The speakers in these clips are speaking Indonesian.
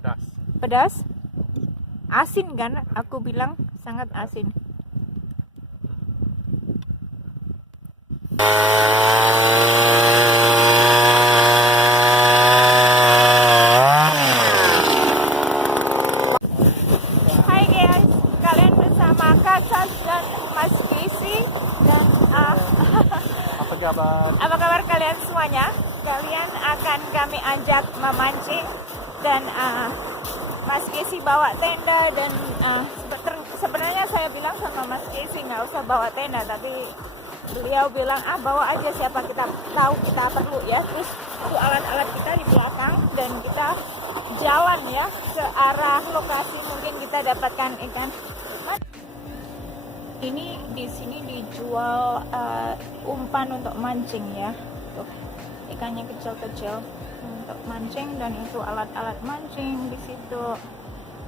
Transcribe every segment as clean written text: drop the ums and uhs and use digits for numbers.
Pedas. Pedas? Asin kan? Aku bilang sangat asin. Hai guys, kalian bersama Kak Sas dan Mas Casey dan Apa kabar? apa kabar kalian semuanya? Kalian akan kami ajak memancing dan Mas Casey bawa tenda dan sebenarnya saya bilang sama Mas Casey nggak usah bawa tenda, tapi beliau bilang bawa aja, siapa kita tahu kita perlu ya. Terus itu alat-alat kita di belakang dan kita jalan ya ke arah lokasi mungkin kita dapatkan ikan. Ini di sini dijual umpan untuk mancing ya. Tuh, ikannya kecil-kecil untuk mancing dan itu alat-alat mancing di situ.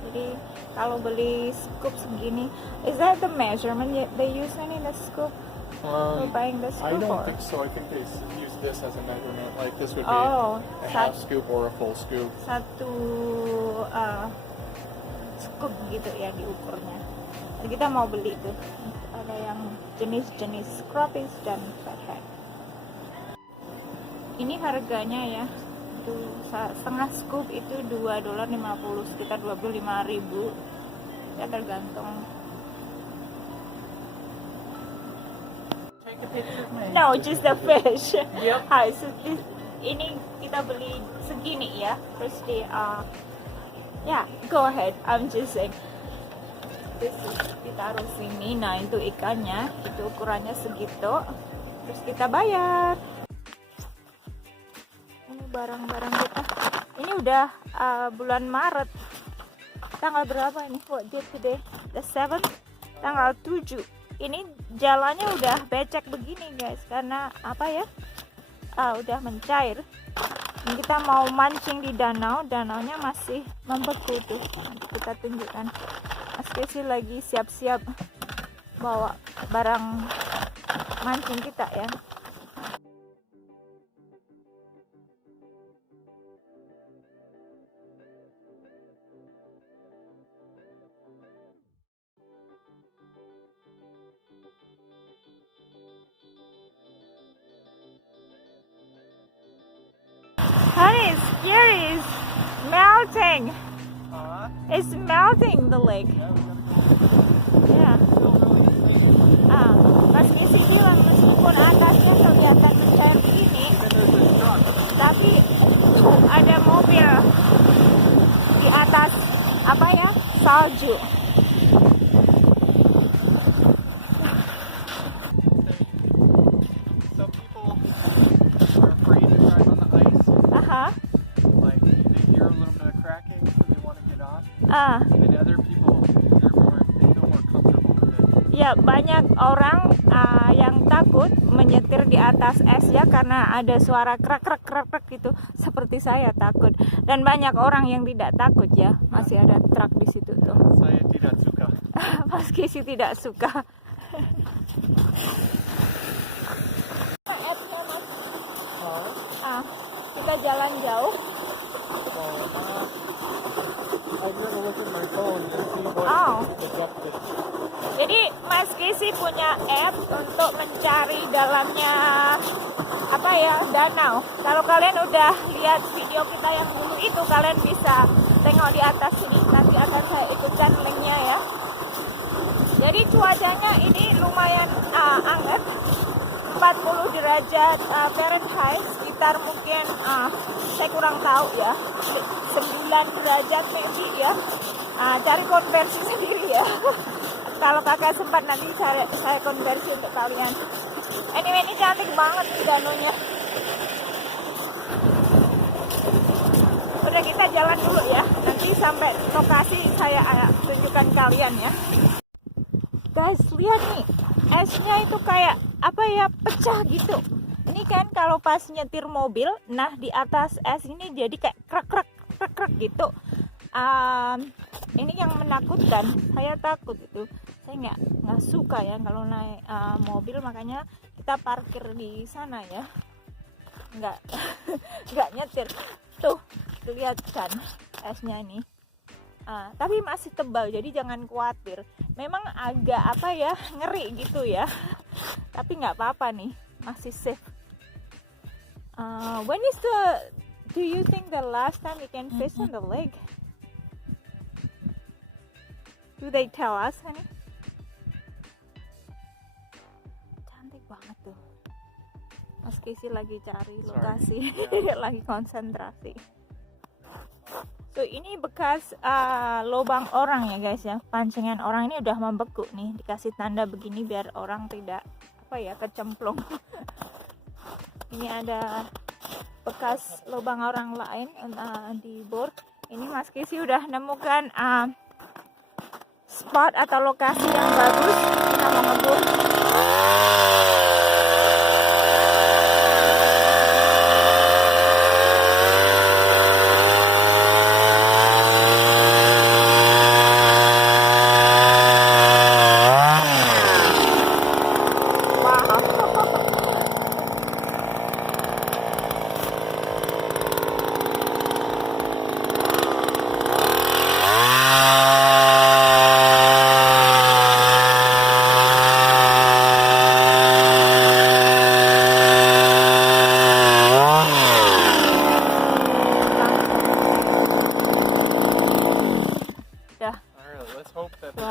Jadi kalau beli scoop segini, is that the measurement they use in the scoop? For buying the I scoop? don't think so. I think they use this as a measurement. Like this would be Oh, a half scoop or a full scoop. satu scoop gitu ya diukurnya. Dan kita mau beli tuh. Ada yang jenis-jenis crawfish dan flathead. Ini harganya ya. Itu setengah scoop itu $2.50, sekitar 25.000. Ya tergantung. Take a picture of me. No, just the fish. Yep. Hai, ini kita beli segini ya. Terus yeah, go ahead. I'm just saying. This is, ditaruh sini. Nah, itu ikannya. Itu ukurannya segitu. Terus kita bayar. Ini barang-barang kita. Ini udah bulan Maret. Tanggal berapa ini? What date today? The 7th? Tanggal 7. Ini jalannya udah becek begini guys, karena apa ya, udah mencair. Dan kita mau mancing di danaunya masih membeku tuh. Nanti kita tunjukkan. Mas Casey lagi siap-siap bawa barang mancing kita ya. Honey, it's scary. It's melting. It's melting the lake. Yeah. Mas Casey bilang meskipun atasnya kelihatan mencair begini, tapi ada mobil di atas apa ya, salju. Some people are afraid to drive on the ice. Like they hear a little bit of cracking, so they want to get off. And other people, they feel more comfortable with it. Ya, banyak orang yang takut menyetir di atas es ya, karena ada suara krek gitu, seperti saya takut. Dan banyak orang yang tidak takut ya, masih ada truk di situ tuh. Saya tidak suka. Mas Casey tidak suka. Kita jalan jauh. I'm gonna look at my phone to see what Oh. the depth is. Jadi Mas Casey punya app untuk mencari dalamnya apa ya, danau. Kalau kalian udah lihat video kita yang dulu itu, kalian bisa tengok di atas sini. Nanti akan saya ikutkan linknya ya. Jadi cuacanya ini lumayan hangat, 40 derajat Fahrenheit, sekitar mungkin saya kurang tahu ya, 9 derajat maybe ya. Cari konversi sendiri ya. Kalau kakak sempat nanti saya konversi untuk kalian. Anyway, ini cantik banget nih danaunya. Udah, kita jalan dulu ya. Nanti sampai lokasi saya tunjukkan kalian ya. Guys, lihat nih, esnya itu kayak apa ya, pecah gitu. Ini kan kalau pas nyetir mobil, nah di atas es ini jadi kayak krek gitu. Ini yang menakutkan, saya takut itu. Saya nggak suka ya kalau naik mobil, makanya kita parkir di sana ya. Nggak nyetir. Tuh, lihat kan. esnya ini. Tapi masih tebal, jadi jangan khawatir. Memang agak apa ya, ngeri gitu ya. Tapi nggak apa-apa nih, masih safe. When is do you think the last time you can fish on the lake? Do they tell us, honey? Cantik banget tuh. Mas Casey lagi cari lokasi, lagi konsentrasi. So ini bekas lubang orang ya guys ya, pancingan orang ini udah membeku nih, dikasih tanda begini biar orang tidak apa ya kecemplung. Ini ada bekas lubang orang lain di bor. Ini Mas Casey udah nemukan spot atau lokasi yang bagus kita mau ngebor.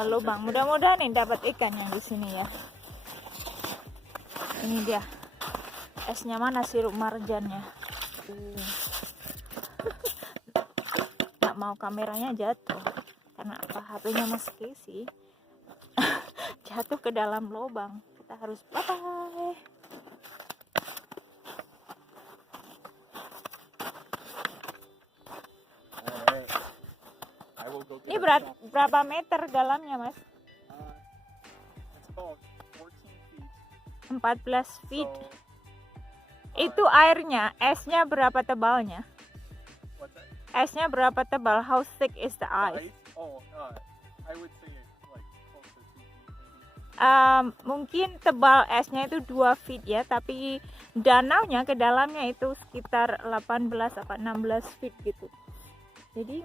Lubang, mudah-mudahan nih dapat ikan yang di sini ya. Ini dia esnya, mana sirup marjannya. Nggak mau kameranya jatuh karena apa, HP-nya Mas Casey jatuh ke dalam lubang. Kita harus bye-bye. Ini berapa meter dalamnya, Mas? 14 feet. Itu airnya, esnya berapa tebalnya? Esnya berapa tebal? How thick is the ice? I would say like close to 2 feet. Mungkin tebal esnya itu 2 feet ya, tapi danaunya ke dalamnya itu sekitar 18 atau 16 feet gitu. Jadi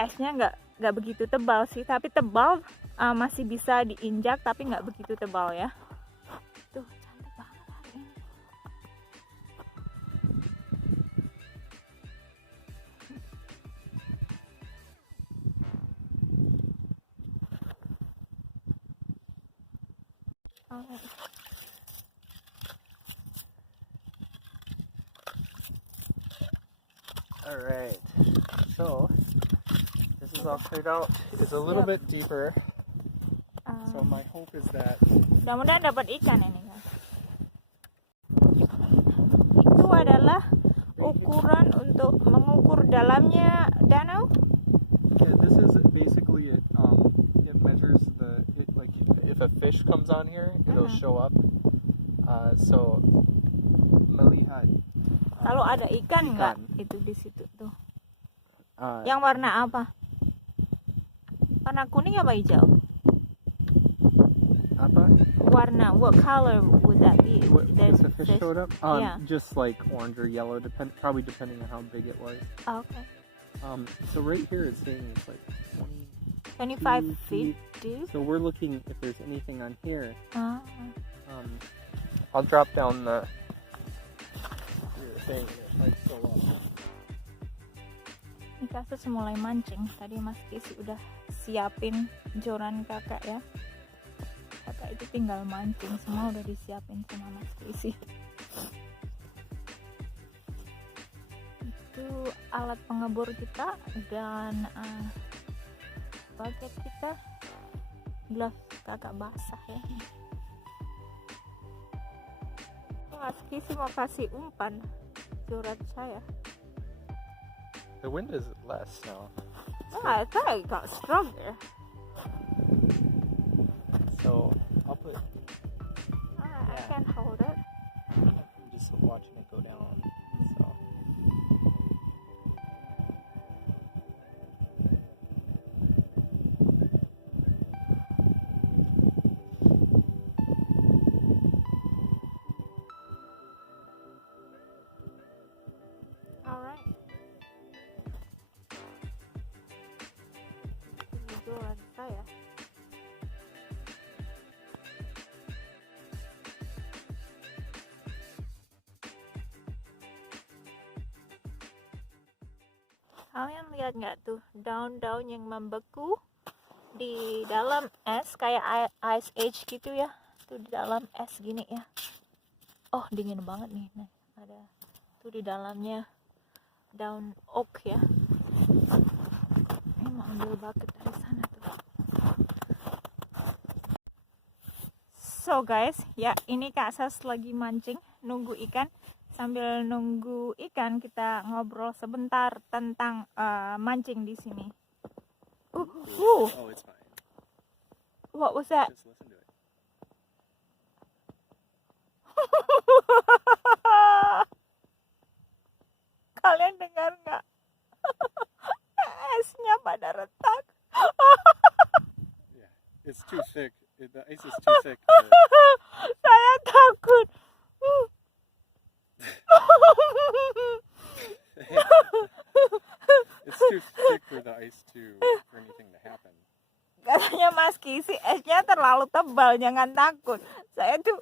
esnya nggak begitu tebal sih, tapi tebal, masih bisa diinjak tapi nggak begitu tebal ya. Tuh cantik banget hari ini. Alright, so this is all cleared out. It's a little bit deeper, so my hope is that mudah-mudahan dapat ikan ini kan. Itu adalah ukuran untuk mengukur dalamnya danau. Yeah, this is basically it. It measures like if a fish comes on here, it'll show up. So melihat. Kalau ada ikan nggak itu di situ tuh. Yang warna apa? Warna kuning apa hijau? Apa? Warna, what color would that be? If the fish showed up? Yeah. Just like orange or yellow, probably depending on how big it was. Okay. So right here it's saying it's like 25 feet deep. So we're looking if there's anything on here. I'll drop down the thing and it might go up. Ini Kasus mulai mancing. Tadi Mas Casey udah siapin joran kakak ya. Kakak itu tinggal mancing, semua udah disiapin sama Mas Casey. Itu alat pengebor kita dan bucket kita. Glove kakak basah ya. Mas Casey mau kasih umpan joran saya. The wind is less now. I thought it got stronger. So I'll put. I can hold it. I'm just watching it go down. So. All right. obrolan saya. Kalian lihat nggak tuh daun-daun yang membeku di dalam es kayak ice age gitu ya, tuh di dalam es gini ya. Oh dingin banget nih. Nah, ada tuh di dalamnya daun oak ya. Ini mau ambil bucket dari sana tuh. So guys, ya ini Kak Sas lagi mancing, nunggu ikan. Sambil nunggu ikan kita ngobrol sebentar tentang mancing di sini. Oh, it's fine. What was that? Just listen to it. Kalian dengar nggak? Esnya pada retak. Yeah, it's too thick. The ice is too thick. Saya takut. It's too thick for the ice for anything to happen. Katanya Mas Kisi, esnya terlalu tebal, jangan takut. Saya tuh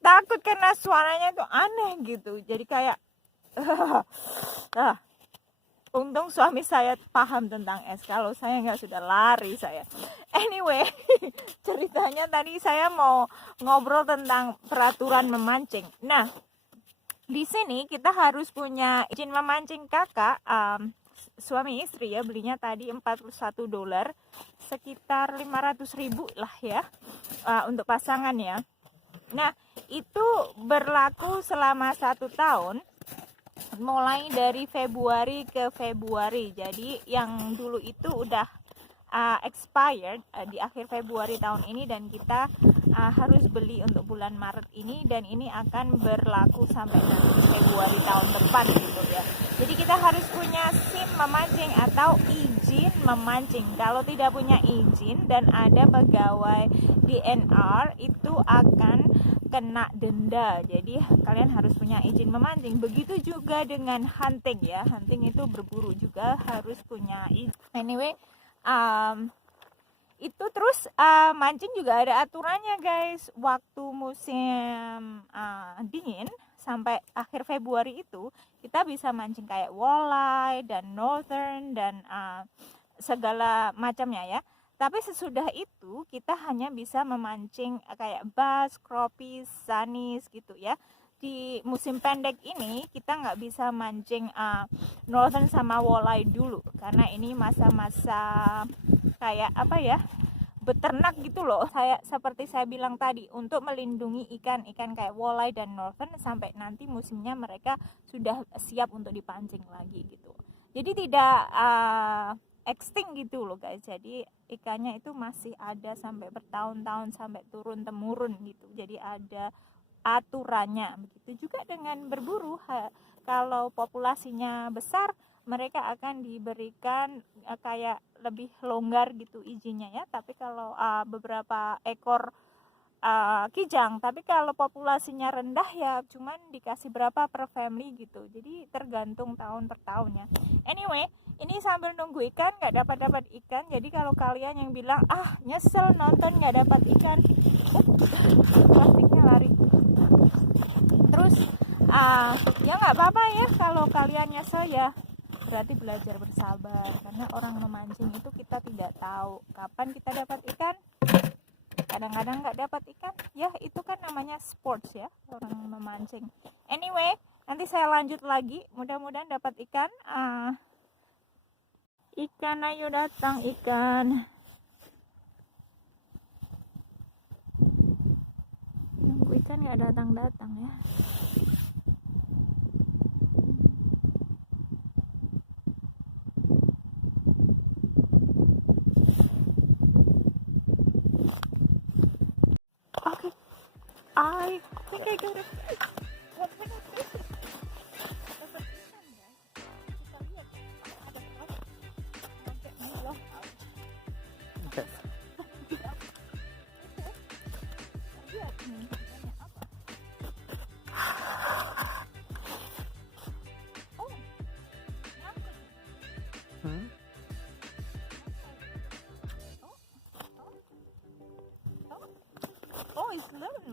takut karena suaranya tuh aneh gitu. Jadi kayak untung suami saya paham tentang es. Kalau saya nggak sudah lari saya. Anyway, ceritanya tadi saya mau ngobrol tentang peraturan memancing. Nah, di sini kita harus punya izin memancing kakak. Suami istri ya, belinya tadi $41, sekitar 500.000 lah ya, untuk pasangan ya. Nah, itu berlaku selama 1 tahun, mulai dari Februari ke Februari. Jadi yang dulu itu udah expired di akhir Februari tahun ini, dan kita harus beli untuk bulan Maret ini, dan ini akan berlaku sampai nanti Februari tahun depan gitu ya. Jadi kita harus punya SIM memancing atau izin memancing. Kalau tidak punya izin dan ada pegawai DNR, itu akan kena denda. Jadi kalian harus punya izin memancing. Begitu juga dengan hunting ya. Hunting itu berburu juga harus punya izin. Anyway, itu terus mancing juga ada aturannya guys. Waktu musim dingin sampai akhir Februari itu kita bisa mancing kayak walleye dan northern dan segala macamnya ya. Tapi sesudah itu kita hanya bisa memancing kayak bass, crappie, sanis gitu ya. Di musim pendek ini kita nggak bisa mancing northern sama walleye dulu, karena ini masa-masa kayak apa ya, beternak gitu loh. Seperti saya bilang tadi, untuk melindungi ikan-ikan kayak walleye dan northern sampai nanti musimnya mereka sudah siap untuk dipancing lagi gitu. Jadi tidak extinct gitu loh guys. Jadi ikannya itu masih ada sampai bertahun-tahun, sampai turun temurun gitu. Jadi ada aturannya. Begitu juga dengan berburu. Kalau populasinya besar, mereka akan diberikan kayak lebih longgar gitu izinnya ya. Tapi kalau beberapa ekor kijang, tapi kalau populasinya rendah ya cuman dikasih berapa per family gitu. Jadi tergantung tahun per tahunnya. Anyway, ini sambil nunggu ikan, nggak dapat ikan. Jadi kalau kalian yang bilang nyesel nonton nggak dapat ikan, plastiknya lari. Terus ya nggak apa-apa ya kalau kalian nyesel ya. Berarti belajar bersabar, karena orang memancing itu kita tidak tahu kapan kita dapat ikan. Kadang-kadang nggak dapat ikan, ya itu kan namanya sports ya, orang memancing. Anyway, nanti saya lanjut lagi, mudah-mudahan dapat ikan. Ikan, ayo datang ikan. Nunggu ikan nggak datang-datang ya. Okay, I think I got it. Okay.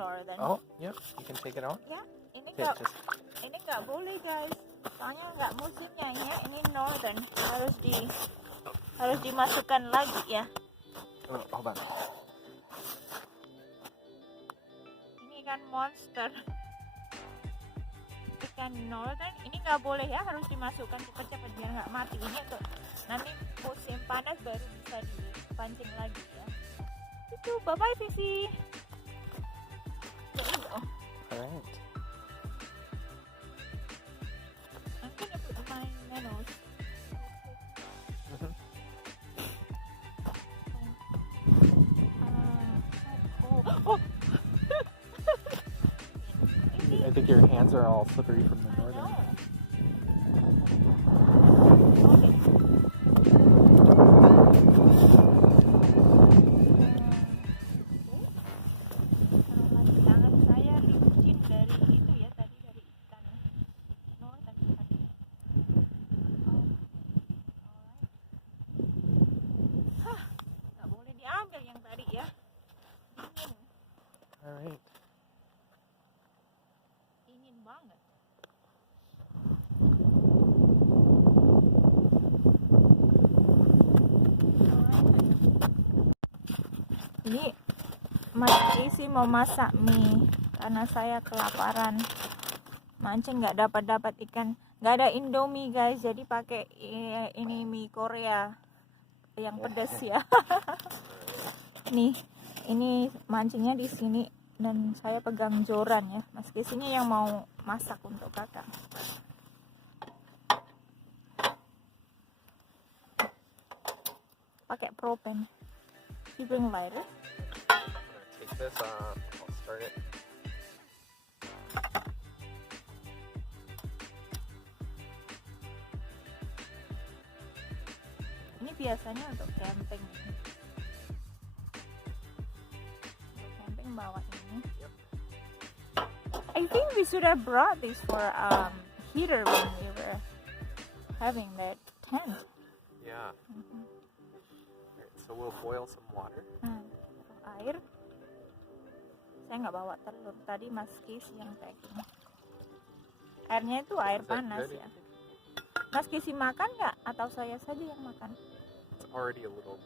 northern. Oh, yep. You can take it out. Ya, ini Okay, nggak boleh guys. Soalnya nggak musimnya ya. Ini northern harus dimasukkan lagi ya. Oh, hold on. Ini ikan monster. Ikan northern ini nggak boleh ya, harus dimasukkan cepat-cepat biar nggak mati. Ini tuh nanti musim panas baru bisa dipancing lagi ya. Itu bye bye Visi. Oh. Alright. I'm gonna put my minnows. Oh. I think your hands are all slippery from the northern. Okay. Tangan saya licin dari itu ya tadi, dari ikan northern tadi. Hah, nggak boleh diambil yang tadi ya. Dingin. Alright. Dingin banget. Ini Mas Isi mau masak mie karena saya kelaparan. Mancing nggak dapat ikan, nggak ada Indomie guys, jadi pakai ini mie Korea yang pedas ya. Nih, ini mancingnya di sini dan saya pegang joran ya. Mas Kisinya yang mau masak untuk kakak. Pakai propen. You bring lighter? I'm gonna take this. I'll start it. Ini biasanya untuk camping. Untuk camping bawa ini. Yep. I think we should have brought this for heater when we were having that tent. Yeah. Alright, so we'll boil some water. Air. Saya nggak bawa telur. Tadi Mas Kis yang packing. Airnya itu air Is that panas good, ya. you think? Mas Kisi makan nggak? Atau saya saja yang makan? It's already a little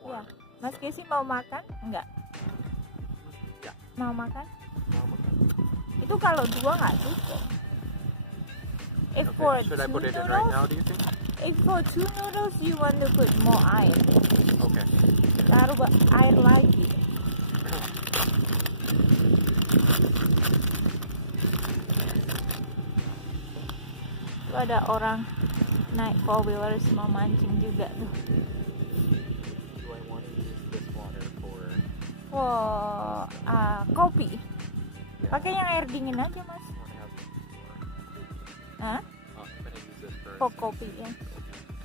Ya. warm. Mas Kisi mau makan? Nggak? Ya. Mau makan? Um, Itu kalau dua nggak cukup. If for okay. Should I two put it in noodles, right now, do you think? if for 2 noodles you want to put more air. Okay. Taruh air lagi. Itu ada orang naik 4-wheelers mau mancing juga tuh. Do I want to use this water for... Wow, kopi. Yeah. Pakai yang air dingin aja mas. I want to have more. Hah? I'm gonna use this for... For kopi ya.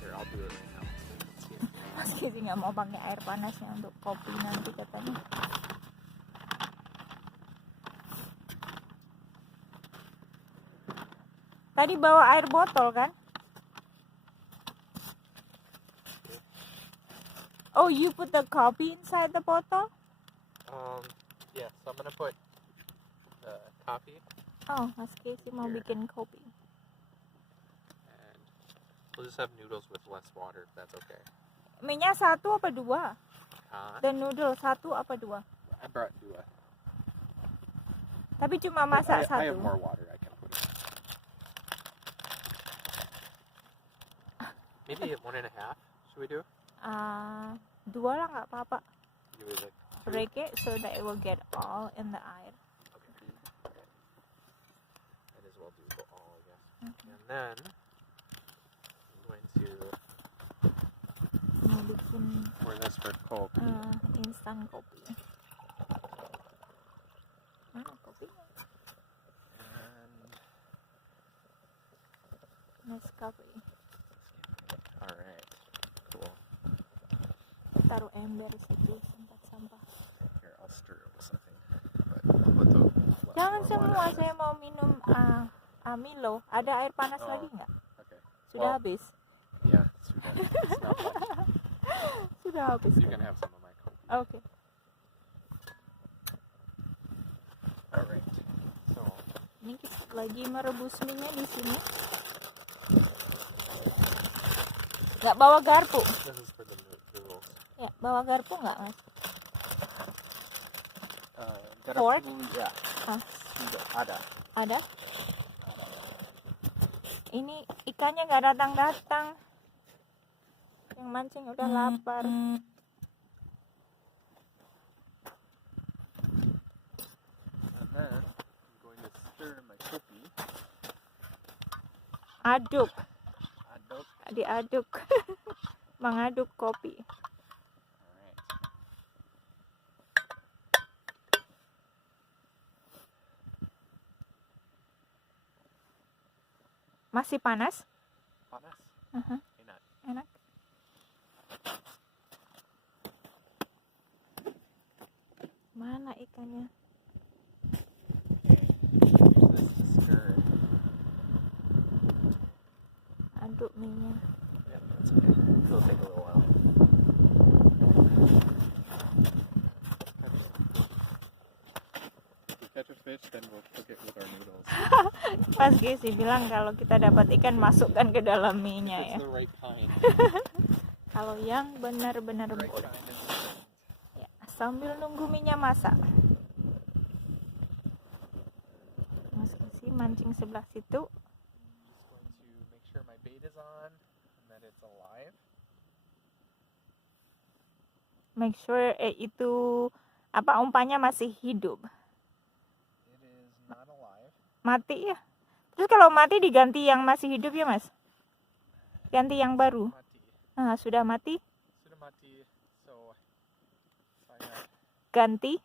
Here, I'll do it right now. Let's see it. Mas Kisi nggak mau pakai air panasnya untuk kopi nanti katanya. Tadi bawa air botol kan? Oh, you put the coffee inside the bottle? Yeah, so I'm gonna put the coffee Oh, Mas Kisi mau Here. bikin kopi. and we'll just have noodles with less water if that's okay. Mie-nya 1 apa 2? Huh? Dan noodle 1 apa 2? I brought dua. Tapi cuma But masak I have 1. more water I can put in. Maybe 1.5. Should we do? 2 lah nggak apa-apa. Do it like Break it so that it will get all in the air. okay. Might as well do all, I guess. And then I'm going to Mau bikin pour this for coffee. instan kopi. Mana kopinya? And Nescafe. alright. Cool. Taruh ember situ tempat sampah. Here, I'll stir it with something. But I'll put the Jangan more semua, water in saya mau minum Milo. Ada air panas Oh. lagi nggak? it. Okay. Sudah Well, habis. Yeah, it's too bad. It's not much. Sudah habis. You can have some of my coffee. Oke. Ini kita lagi merebus minyak di sini. Nggak bawa garpu? This is for the noodles. Ya, bawa garpu nggak, Mas? Fork? Ya. Hah? Tidak ada. Ada? Ini ikannya nggak datang-datang. Yang mancing udah lapar. And then I'm going to stir my kopi. Aduk, Aduk. diaduk. Mengaduk kopi. Alright. Masih panas? Panas. Uh-huh. Enak. Enak. Mana ikannya? Use this to stir it. Aduk minyak. Yeah, that's okay. It'll take a little while. If we catch a fish, then we'll cook it with our noodles. Mas Gizi bilang kalau kita dapat ikan masukkan ke dalam minyak ya. It's the right kind. Kalau yang benar-benar Right empuk. kind is Ya, sambil nunggu minyak masak. Mas Gizi mancing sebelah situ. I'm just going to make sure my bait is on and that it's alive. Make sure itu apa umpannya masih hidup. It is not alive. Mati ya. Terus kalau mati diganti yang masih hidup ya, Mas? Ganti yang baru. Mati. Nah, sudah mati, Sudah mati. So, saya, ganti.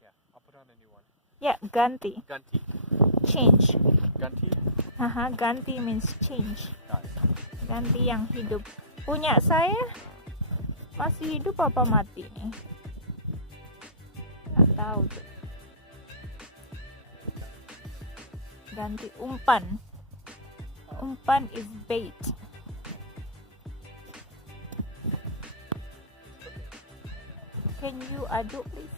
yeah, I'll put on a new one. Ya, ganti. Gunti. Change. Gunti? Haha, ganti means change. Got it. Ganti yang hidup. Punya saya masih hidup apa mati nih? Nggak tahu tuh. Ganti umpan. Umpan is bait. Can you aduk please?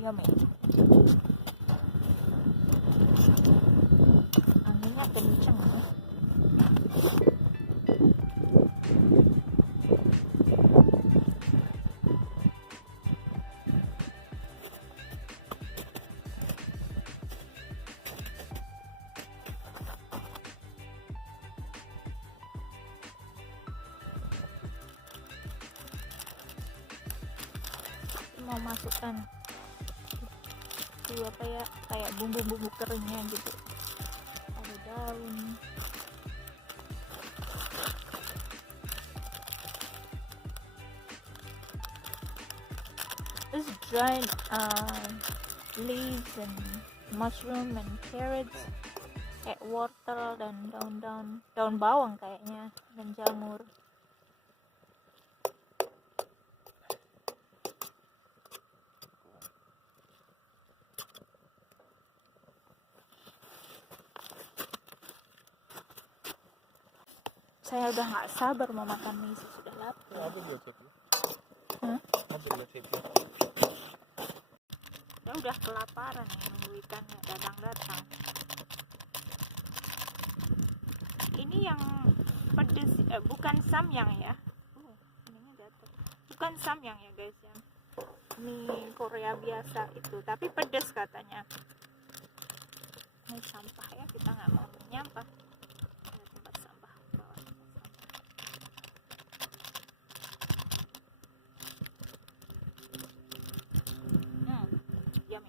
Yummy. Anginnya kenceng ya. Mau masukkan itu apa ya, kayak bumbu-bumbu keringnya gitu, ada daun. This dried leaves and mushroom and carrots, kayak wortel dan daun bawang kayaknya, dan jamur. Saya udah nggak sabar mau makan mie, sudah lapar. I'll videotape you. Hah? I'll videotape you. Saya udah kelaparan nih, nunggu ikannya datang-datang. Ini yang pedes, bukan samyang ya. Ininya datang. Bukan samyang ya guys, yang mie Korea biasa itu, tapi pedes katanya. Ini sampah ya, kita nggak mau menyampah. Ada tempat sampah, bawa tempat sampah. Yummy.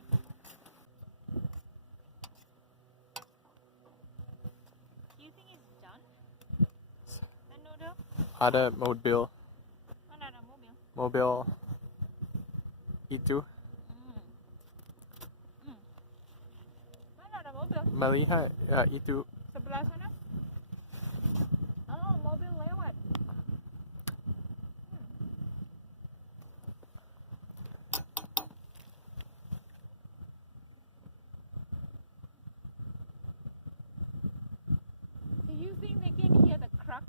Do you think it's done? The noodle? Ada mobil. Mana ada mobil? Mobil itu Mana ada mobil? melihat itu. Sebelah sana? Oh, mobil lewat.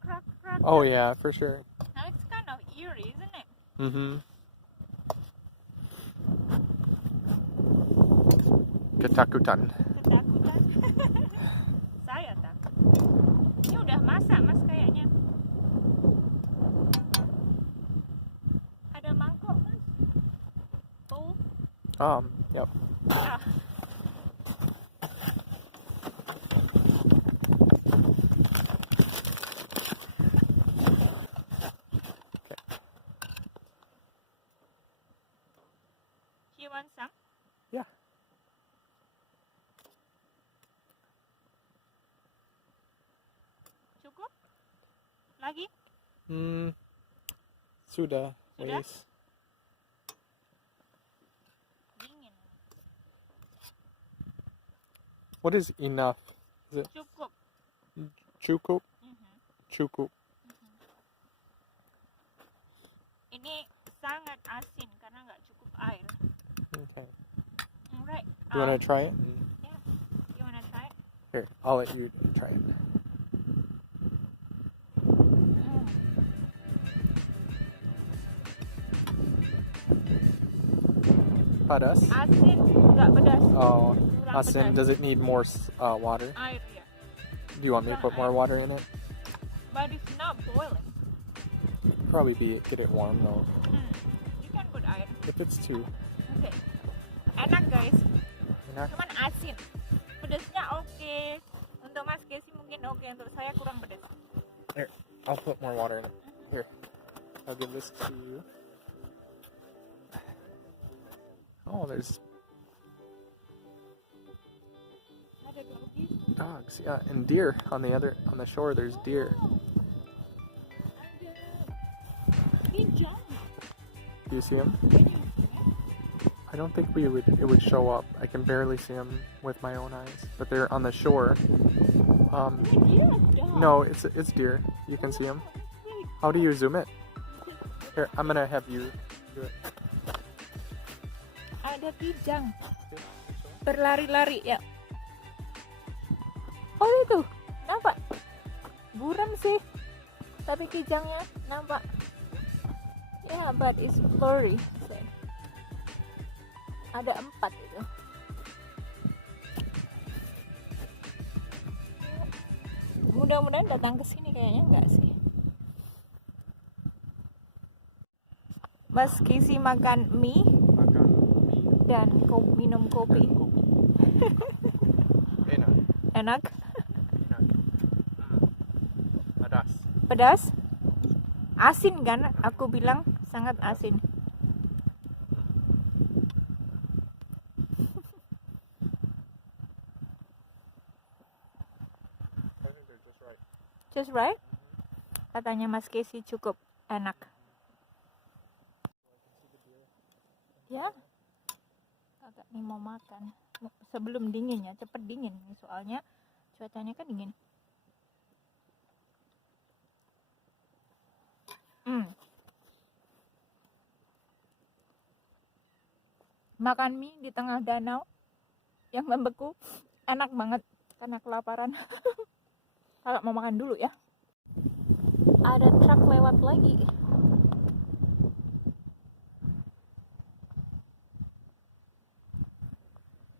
crack, crack, crack. Oh yeah, for sure. Now it's kind of eerie, isn't it? Mm-hmm. Ketakutan. Ketakutan. Saya takut. Ini udah masak mas kayaknya. Ada mangkok mas? Bowl? Yep. Ah. You want some? Yeah. Cukup? Lagi? Sudah. Sudah? Wais. Dingin. What is enough? Is it Cukup. cukup? Mhm. Cukup. Ini sangat asin karena nggak cukup air. Okay. Alright. You want to try it? Yeah. You wanna try it? Here, I'll let you try it. Padas? Asin, nggak pedas. Oh, Kurang asin. pedas. Does it need more water? Air ya. Do you want me to put more water in it? But it's not boiling. Probably get it warm though. You can put air. If it's too. Oke. Enak guys. Enak. Cuman asin. Pedasnya oke. Untuk Mas Casey mungkin oke. Untuk saya kurang pedas. Here, I'll put more water in it. Here, I'll give this to you. Oh, there's Ada doggy. dogs. Yeah, and deer on the shore. There's deer. Ada hijau. Do you see them? Can you see it? I don't think it would show up. I can barely see them with my own eyes, but they're on the shore. Dia ada. No, it's deer. You can see them. Wait. How do you zoom it? Here, I'm gonna have you do it. Ada kijang. Berlari-lari ya. Oh itu, nampak? Buram sih. Tapi kijangnya nampak. Yeah, but it's blurry. Say. Ada 4 itu. Mudah-mudahan datang ke sini kayaknya enggak sih. Mas Casey makan mie Makan mie. dan minum kopi. Enak. Enak? Enak. Padas. Pedas? Asin kan? Aku bilang sangat asin. I think they're just right. Just right? Katanya Mas Casey cukup enak. Ya? Kakak nih mau makan. Sebelum dingin ya, cepet dingin. Soalnya cuacanya kan dingin. Makan mie di tengah danau yang membeku enak banget karena kelaparan. Kalau mau makan dulu ya. Ada truk lewat lagi.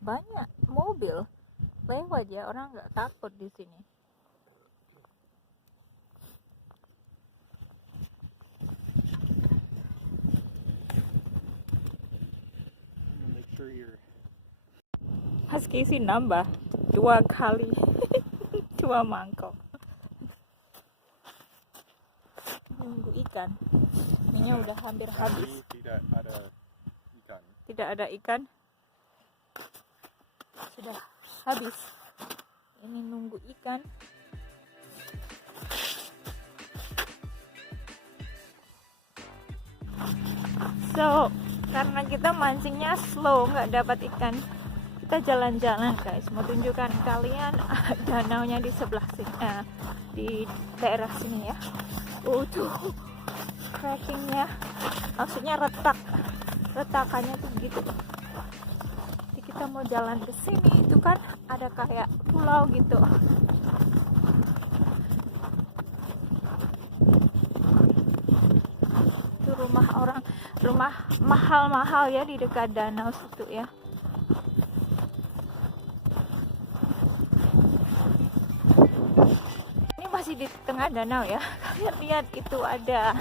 Banyak mobil lewat ya, orang nggak takut di sini. Make sure you're. Mas Casey nambah 2 kali 2 mangkok. Nunggu ikan. Minyak udah hampir habis. Tidak ada ikan. Tidak ada ikan. Sudah habis. Ini nunggu ikan. So, karena kita mancingnya slow, nggak dapat ikan, kita jalan-jalan guys. Mau tunjukkan kalian danaunya di sebelah sini, di daerah sini ya. Tuh crackingnya, maksudnya retakannya tuh gitu. Jadi kita mau jalan ke sini, itu kan ada kayak pulau gitu. rumah orang, rumah mahal-mahal ya di dekat danau situ ya. Ini masih di tengah danau ya. Kalian lihat itu ada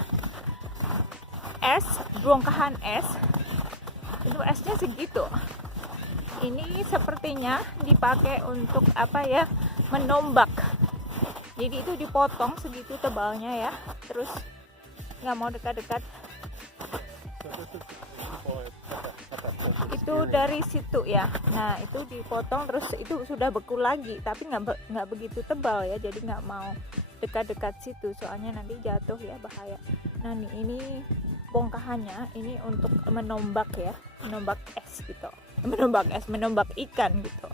es, bongkahan es. Itu esnya segitu. Ini sepertinya dipakai untuk apa ya, menombak. Jadi itu dipotong segitu tebalnya ya, terus nggak mau dekat-dekat. Itu dari situ ya. Nah itu dipotong terus itu sudah beku lagi, tapi nggak begitu tebal ya, jadi nggak mau dekat-dekat situ soalnya nanti jatuh ya, bahaya. Nah ini bongkahannya ini untuk menombak ya, menombak es gitu, menombak ikan gitu.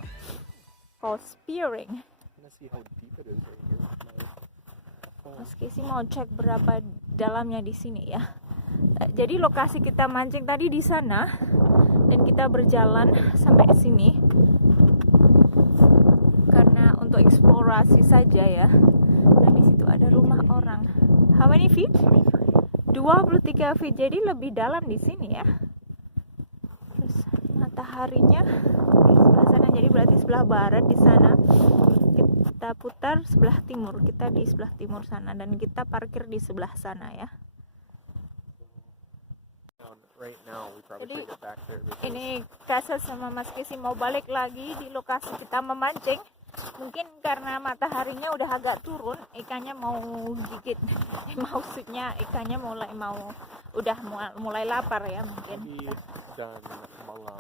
Called spearing. Meski sih mau cek berapa dalamnya di sini ya. Jadi lokasi kita mancing tadi di sana dan kita berjalan sampai sini karena untuk eksplorasi saja ya. Dan di situ ada rumah orang. How many feet? 23 feet. Jadi lebih dalam di sini ya. Terus mataharinya di sebelah sana. Jadi berarti sebelah barat di sana. Kita putar sebelah timur, kita di sebelah timur sana dan kita parkir di sebelah sana ya. Jadi ini Kasa sama Mas Kisi mau balik lagi di lokasi kita memancing. Mungkin karena mataharinya udah agak turun, ikannya mau gigit. Maksudnya ikannya udah mulai lapar ya mungkin. Dan malam.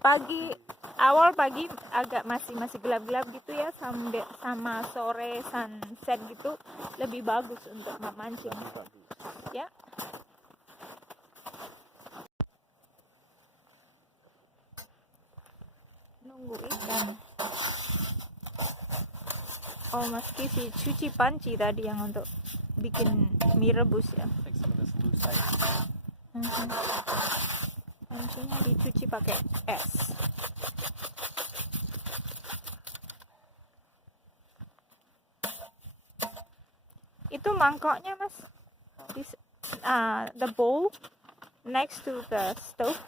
Pagi awal pagi agak masih gelap-gelap gitu ya, sama sore sunset gitu lebih bagus untuk memancing ya. Nunggu ikan. Oh Mas Kisi cuci panci tadi yang untuk bikin mie rebus ya. Pancinya dicuci pakai es. Itu mangkoknya Mas, the bowl next to the stove.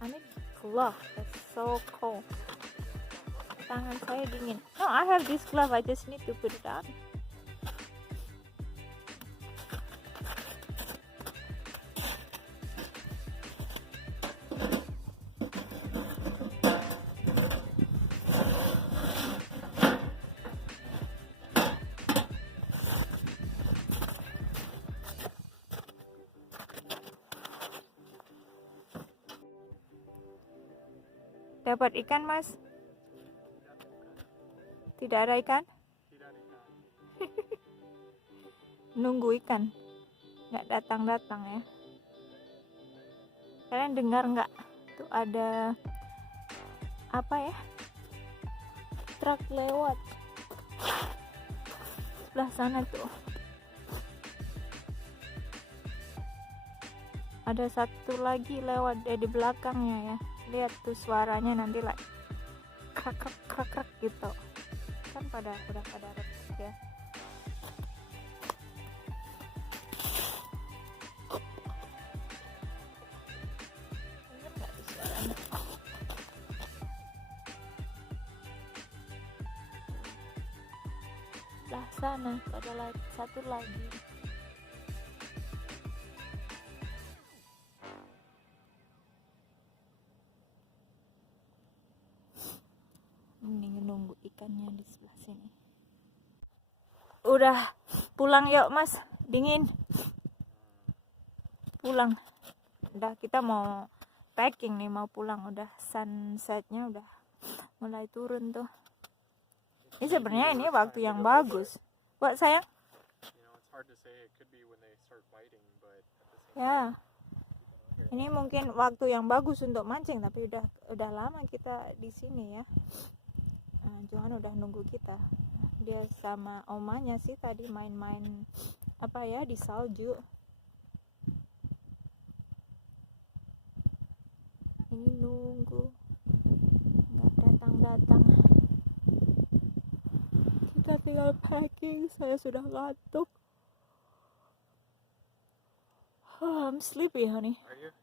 I need glove, it's so cold. Tangan saya dingin. No, I have this glove, I just need to put it on. Dapat ikan Mas? Tidak ada ikan? Nunggu ikan, nggak datang-datang ya. Kalian dengar nggak? Tuh ada apa ya? Truk lewat sebelah sana tuh. Ada satu lagi lewat di belakangnya ya. Lihat tuh suaranya nanti lah krak gitu. Kan udah pada retak ya. Dengar nggak tuh suaranya? Sebelah sana ada satu lagi. Nunggu ikannya di sebelah sini. Udah pulang yuk Mas, dingin. Pulang. Udah kita mau packing nih, mau pulang. Udah sunsetnya udah mulai turun tuh. Ini sebenarnya ini waktu yang bagus. Buat sayang? Ya. Ini mungkin waktu yang bagus untuk mancing, tapi udah lama kita di sini ya. Johan udah nunggu kita. Dia sama omanya sih tadi main-main apa ya di salju. Ini nunggu nggak datang-datang. Kita kita tinggal packing. Saya sudah ngantuk. Oh, I'm sleepy, honey. Are you?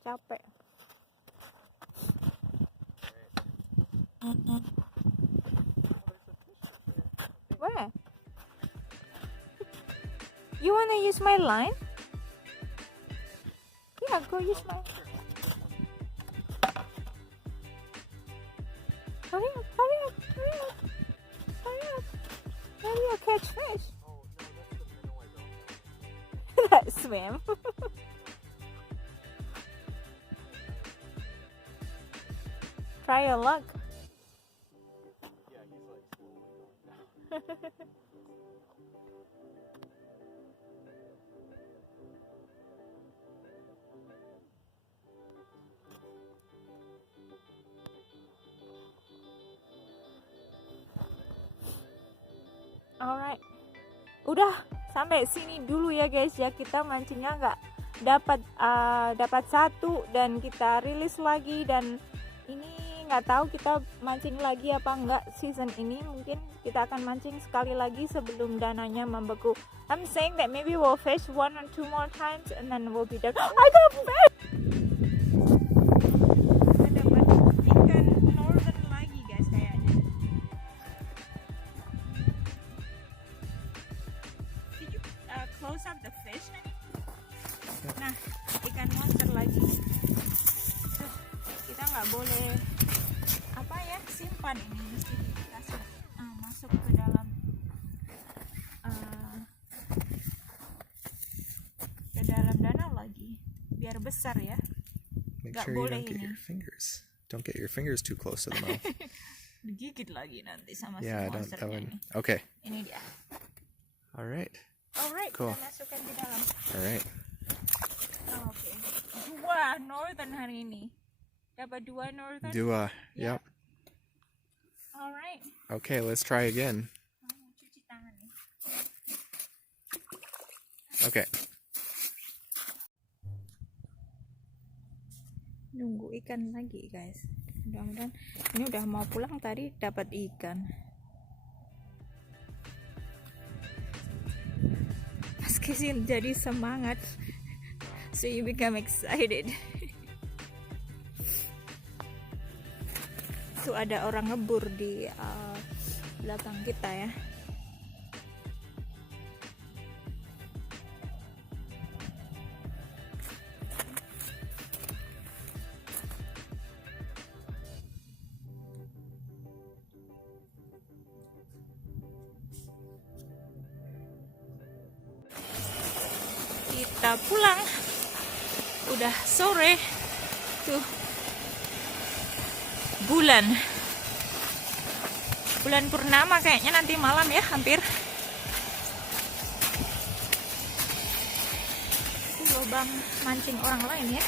Capek. Where? You wanna use my line? Yeah, go use my. Hurry up, hurry up, hurry up, hurry up. Hurry up, catch fish. Oh, no, that's the minnow I don't. That swim. Try your luck. Yeah, he's like slowly going down. Alright, udah sampai sini dulu ya guys ya. Kita mancingnya nggak dapat satu dan kita rilis lagi, dan ini nggak tahu kita mancing lagi apa enggak season ini. Mungkin kita akan mancing sekali lagi sebelum dananya membeku. I'm saying that maybe we'll fish 1 or 2 more times and then we'll be done. I got fish! Dapat ikan northern lagi guys kayaknya. Did you close up the fish? Nah, ikan monster lagi. Kita nggak boleh apa ya, simpan ini, mesti dikasih masuk ke dalam danau lagi biar besar ya. Make Nggak sure you boleh don't get ini. your fingers. Don't get your fingers too close to the mouth. Digigit lagi nanti sama Yeah, si don't. That monsternya would. ini. Okay. Ini dia. All right. Alright, Cool. kita masukkan di dalam. All right. Oke. 2 northern hari ini. Dapat 2 northern. Dua. Yeah. Yep. Alright. Okay, let's try again. Cuci tangan nih. Okay. Nunggu ikan lagi guys. Mudah-mudahan ini udah mau pulang, tadi dapat ikan. Mas Kisil jadi semangat. So you become excited. Tuh ada orang ngebur di belakang kita ya. Kita pulang, udah sore. Tuh bulan purnama kayaknya nanti malam ya, hampir. Itu lubang mancing orang lain ya.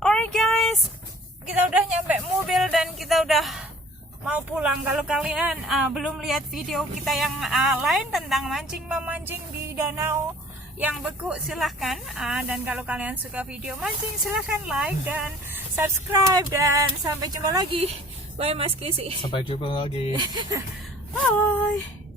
Alright guys, kita udah nyampe mobil dan kita udah mau pulang. Kalau kalian belum lihat video kita yang lain tentang mancing-memancing di danau yang beku, silahkan. Dan kalau kalian suka video mancing, silahkan like dan subscribe. Dan sampai jumpa lagi. Bye Mas Kisi. Sampai jumpa lagi. Bye.